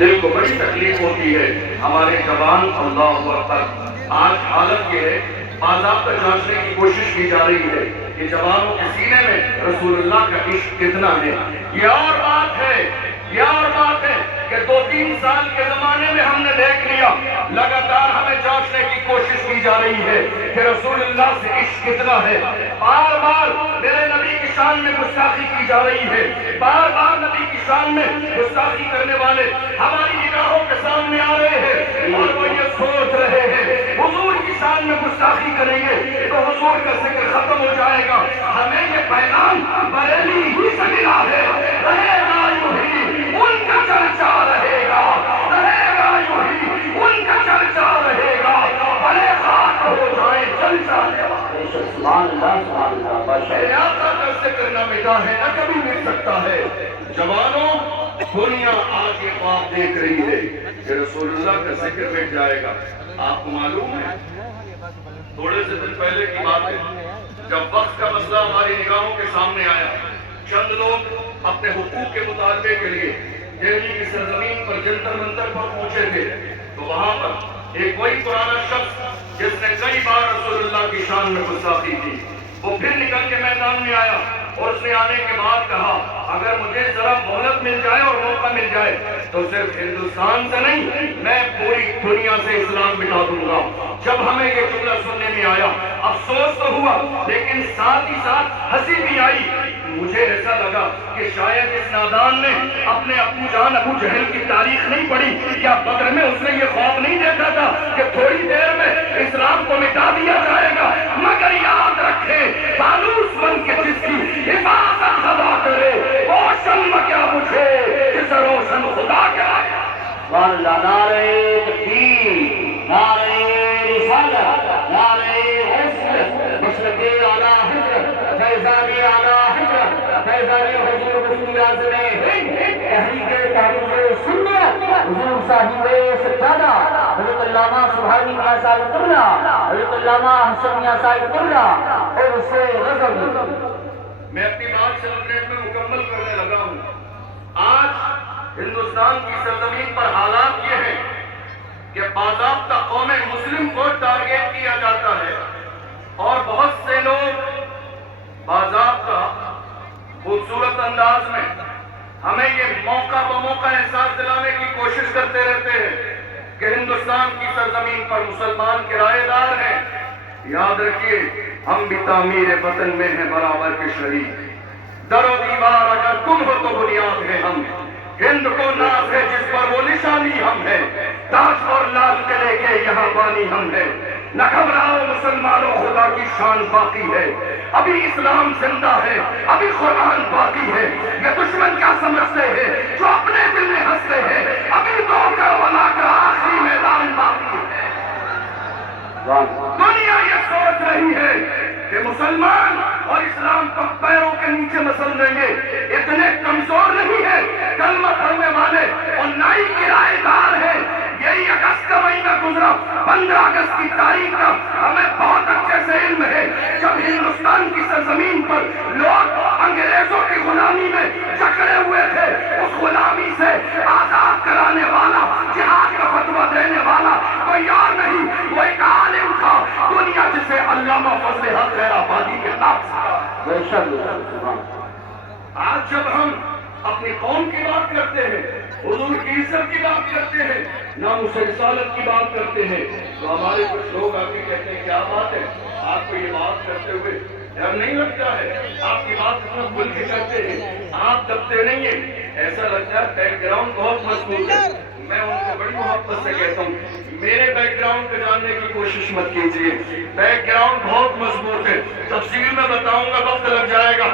دل کو بڑی تکلیف ہوتی ہے ہمارے جوان اللہ اکبر. آج حالت یہ ہے باضابطہ جانچنے کی کوشش کی جا رہی ہے کہ جوانوں کے سینے میں رسول اللہ کا عشق کتنا ہے. یہ اور بات ہے کہ 2-3 سال کے زمانے میں ہم نے دیکھ لیا لگاتار ہمیں جانچنے کی کوشش کی جا رہی ہے کہ رسول اللہ سے عشق کتنا ہے. بار بار میرے نبی کی شان میں گستاخی کی جا رہی ہے. بار بار نبی کی شان میں گستاخی کرنے والے ہماری نگاہوں کے سامنے آ رہے ہیں اور وہ یہ سوچ رہے ہیں حضور کی شان میں گستاخی کریں گے تو حضور کا ذکر ختم ہو جائے گا. ہمیں یہ پیغام بریلی ہی سے ملا ہے. رہے گا یوں ہی ان کا چرچا رہے گا. رہے گا یوں ہی ان کا چرچا رہے گا. بڑے خاک ہو جائیں چل جانے والے. سبحان اللہ سبحان اللہ. آقا کا ذکر نہ مٹا ہے نہ کبھی مٹ سکتا ہے. جوانوں دنیا آج یہ خواب دیکھ رہی ہے کہ رسول اللہ کا ذکر مٹ جائے گا. آپ کو معلوم ہے تھوڑے سے دن پہلے کی بات ہے جب وقت کا مسئلہ ہماری نگاہوں کے سامنے آیا چند لوگ اپنے حقوق کے مطالبے کے لیے دہلی کی سرزمین پر جنتر منتر پر پہنچے تھے تو وہاں پر ایک وہی پرانا شخص جس نے کئی بار رسول اللہ کی شان میں گستاخی کی وہ پھر نکل کے میدان میں آیا اور اس نے آنے کے بعد کہا اگر مجھے ذرا مہلت مل جائے اور موقع مل جائے تو صرف ہندوستان سے نہیں میں پوری دنیا سے اسلام مٹا دوں گا. جب ہمیں یہ جملہ سننے میں آیا افسوس تو ہوا لیکن ساتھ ہی ساتھ ہنسی بھی آئی. مجھے ایسا لگا کہ شاید اس نادان نے اپنے ابو جان ابو جہل کی تاریخ نہیں پڑھی یا بدر میں اس نے یہ خواب نہیں دیکھا تھا کہ تھوڑی دیر میں اسلام کو مٹا دیا جائے گا. مگر یاد رکھے فانوس بن کے جس کی حفاظت خدا کرے روشن کیا بجھے جس روشن خدا کیا. نعرہ تکبیر نعرہ رسالت نعرہ حسن مشرق اعلیٰ حضرت فیضان اعلیٰ حضرت فیضان حضور مفتی اعظم ہند تحریک تحریک سنت حضور صاحب سجادہ حضرت علامہ سبحانی میاں صاحب قبلہ حضرت علامہ حسن میاں صاحب قبلہ اور اس سے غزل. میں اپنی بات سیلیبریٹ میں مکمل کرنے لگا ہوں. آج ہندوستان کی سرزمین پر حالات یہ ہیں کہ باضابطہ قوم مسلم کو ٹارگیٹ کیا جاتا ہے اور بہت سے لوگ باضابطہ خوبصورت انداز میں ہمیں یہ موقع بموقع احساس دلانے کی کوشش کرتے رہتے ہیں کہ ہندوستان کی سرزمین پر مسلمان کرایہ دار ہیں. یاد رکھیے ہم بھی تعمیر وطن میں ہیں برابر کے شریک. در و دیوار اگر تم ہو تو بنیاد ہے ہم. ہند کو ناز ہے جس پر وہ نشانی ہم ہے. تاج اور لال قلعے کے یہاں بانی ہم ہے. نہ گھبراؤ مسلمانوں خدا کی شان باقی ہے. ابھی اسلام زندہ ہے ابھی قرآن باقی ہے. یہ دشمن کیا سمجھتے ہیں جو اپنے دل میں ہنستے ہیں ابھی تو کربلا کا آخری میدان باقی ہے. دنیا یہ سوچ رہی ہے کہ مسلمان اور اسلام کو پیروں کے نیچے مسل دیں گے. اتنے کمزور نہیں ہے کلمہ پڑھنے والے اور نہ ہی کرایہ دار ہیں. یہی اگست کا مہینہ گزرا 15 اگست کی تاریخ کا ہمیں بہت اچھے سے علم ہے جب ہندوستان کی سرزمین پر لوگ انگریزوں کی غلامی میں جکڑے ہوئے تھے. اس غلامی سے آزاد کرانے والا جہاد کا فتویٰ دینے والا کوئی اور نہیں وہ ایک عالم تھا دنیا جسے علامہ فضل حق خیر آبادی کے نام سے. آج جب ہم اپنی قوم کی بات کرتے ہیں حضور کی عزت کی بات کرتے ہیں ناموس رسالت کی بات کرتے ہیں تو ہمارے کچھ لوگ آ کے کہتے ہیں کیا بات ہے آپ کو یہ بات کرتے ہوئے ڈر نہیں لگتا ہے. آپ کی بات اتنا کھل کے کرتے ہیں آپ دبتے نہیں ہیں. ایسا لگتا ہے بیک گراؤنڈ بہت مضبوط ہے. میں ان کو بڑی محبت سے کہتا ہوں میرے بیک گراؤنڈ کو جاننے کی کوشش مت کیجیے. بیک گراؤنڈ بہت مضبوط ہے. تفصیل میں بتاؤں گا وقت لگ جائے گا.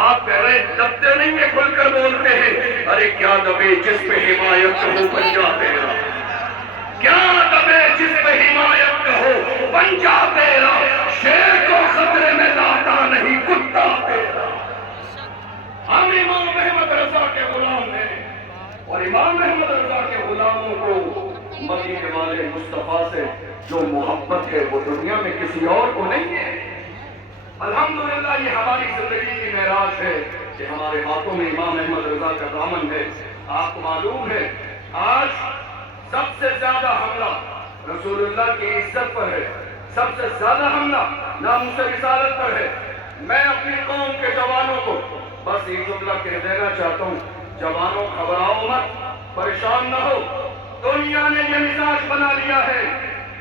آپ کہہ رہے دبتے نہیں ہیں کھل کر بولتے ہیں. ارے کیا دبے جس پہ حمایت ہو بن جاتے رہا. کیا دبے جس پہ حمایت ہو بن جاتے رہا. شیر کو خطرے میں لاتا نہیں کتا تیرا. ہم امام احمد رضا کے غلام ہیں اور امام احمد رضا کے غلاموں کو مدینے والے مصطفیٰ سے جو محبت ہے وہ دنیا میں کسی اور کو نہیں ہے. الحمدللہ یہ ہماری زندگی کی معراج ہے کہ ہمارے ہاتھوں میں امام احمد رضا کا دامن ہے. آپ کو معلوم ہے آج سب سے زیادہ حملہ رسول اللہ کی عزت پر ہے، سب سے زیادہ حملہ ناموس رسالت پر ہے۔ میں اپنی قوم کے جوانوں کو بس یہ جملہ کہہ دینا چاہتا ہوں، جوانوں گھبراؤ مت، پریشان نہ ہو۔ دنیا نے یہ مزاج بنا لیا ہے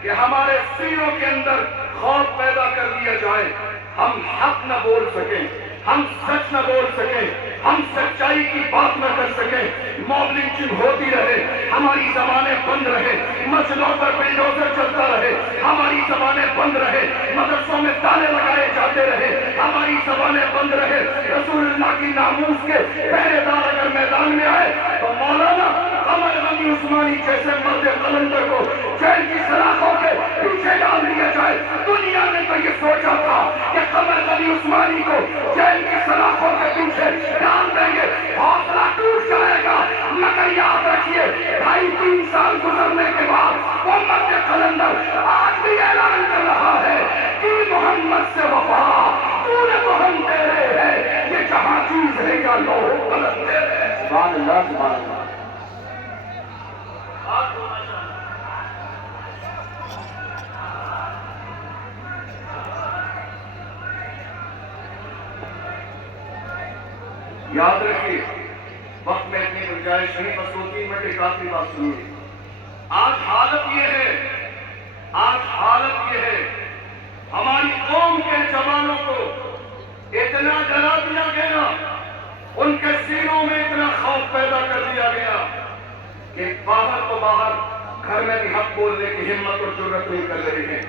کہ ہمارے سینوں کے اندر خوف پیدا کر دیا جائے، ہم حق نہ بول سکیں، ہم سچ نہ بول سکیں، ہم سچائی کی بات نہ کر سکیں، موب لنچنگ ہوتی رہے، ہماری زبانیں بند رہے، مسجدوں پر بلڈوزر چلتا رہے، ہماری زبانیں بند رہے، مدرسوں میں تالے لگائے جاتے رہے، ہماری زبانیں بند رہے۔ رسول اللہ کی ناموس کے پہرے دار اگر میدان میں آئے تو مولانا قمر غنی عثمانی جیسے مرد قلندر کو جیل کی سلاخوں کے پیچھے ڈال دیا جائے۔ دنیا نے تو یہ سوچا تھا کہ قمر غنی عثمانی کو جیل کی سلاخوں کے پیچھے ڈال دیں گے، حوصلہ ٹوٹ جائے گا، مگر یاد رکھیے 2.5-3 سال گزرنے کے بعد وہ مرد قلندر آج بھی اعلان کر رہا ہے کہ محمد سے وفا پورے تو ہم تیرے ہیں، یہ جہاں چیز ہے یا لو غلط تیرے۔ سبحان اللہ، سبحان اللہ۔ یاد رکھیے، وقت میں اتنی گنجائش نہیں، بس 2-3 منٹ ایک آخری بات سنیے۔ آج حالت یہ ہے ہماری قوم کے جوانوں کو اتنا ڈرا دیا گیا، ان کے سینوں میں اتنا خوف پیدا کر دیا گیا کہ باہر تو باہر گھر میں بھی حق بولنے کی ہمت اور جرأت نہیں کر رہے ہیں۔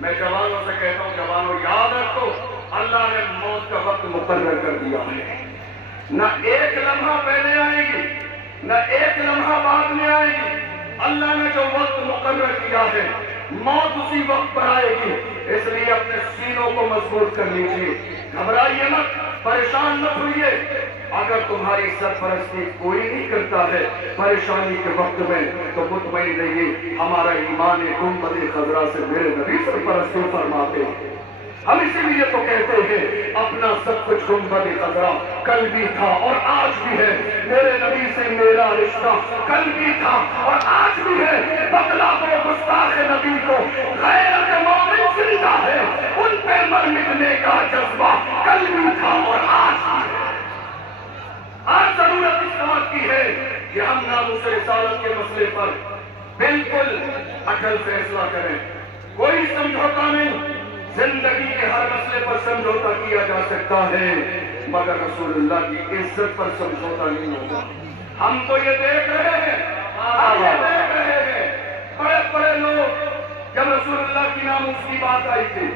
میں جوانوں سے کہتا ہوں، جوانوں یاد رکھو، اللہ نے موت کا وقت مقرر کر دیا ہے، نہ ایک لمحہ پہلے آئے گی نہ ایک لمحہ بعد میں آئے گی۔ اللہ نے جو وقت مقرر کیا ہے موت اسی وقت پر آئے گی، اس لیے اپنے سینوں کو مضبوط کر لیجیے، گھبرائیے مت، پریشان مت ہوئیے۔ اگر تمہاری سرپرستی کوئی نہیں کرتا ہے پریشانی کے وقت میں تو مطمئن رہیے، ہمارا ایمان گنبد خضرا سے میرے نبی سرپرستی فرماتے ہیں۔ ہم اسی لیے تو کہتے ہیں اپنا سب کچھ گنبد خضرا کل بھی تھا اور آج بھی ہے، میرے نبی سے میرا رشتہ کل بھی تھا اور آج بھی ہے، بتلا دو گستاخ نبی کو غیرت مومن زندہ ہے، ان پہ مر مٹنے کا جذبہ کل بھی تھا اور آج بھی ہے۔ آج ضرورت اس بات کی ہے کہ ہم ناموس رسالت کے مسئلے پر بالکل اٹل فیصلہ کریں، کوئی سمجھوتا نہیں۔ زندگی کے ہر مسئلے پر سمجھوتا کیا جا سکتا ہے مگر رسول اللہ کی عزت پر سمجھوتا نہیں ہوگا۔ ہم تو یہ دیکھ رہے ہیں بڑے بڑے لوگ، جب رسول اللہ کی ناموس کی بات آئی تھی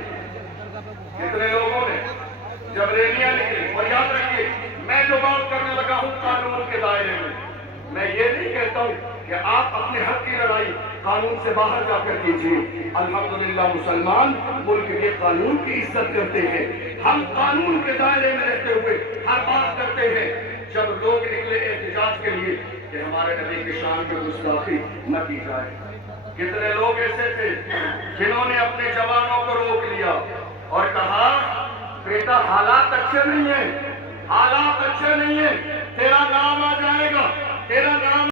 کتنے لوگوں نے جب ریلیاں نکلی، اور یاد رکھیے میں جو بات کرنے لگا ہوں قانون کے دائرے میں یہ نہیں کہتا ہوں کہ آپ اپنے حق کی لڑائی قانون سے باہر جا کر کیجیے۔ الحمدللہ مسلمان ملک کے قانون کی عزت کرتے ہیں، ہم قانون کے دائرے میں رہتے ہوئے ہر بات کرتے ہیں۔ جب لوگ نکلے احتجاج کے لیے کہ ہمارے نبی کی شان کی گستاخی نہ کی جائے، کتنے لوگ ایسے تھے جنہوں نے اپنے جوانوں کو روک لیا اور کہا بیٹا حالات اچھے نہیں ہیں، حالات اچھے نہیں ہیں، تیرا نام آ جائے گا، تیرا نام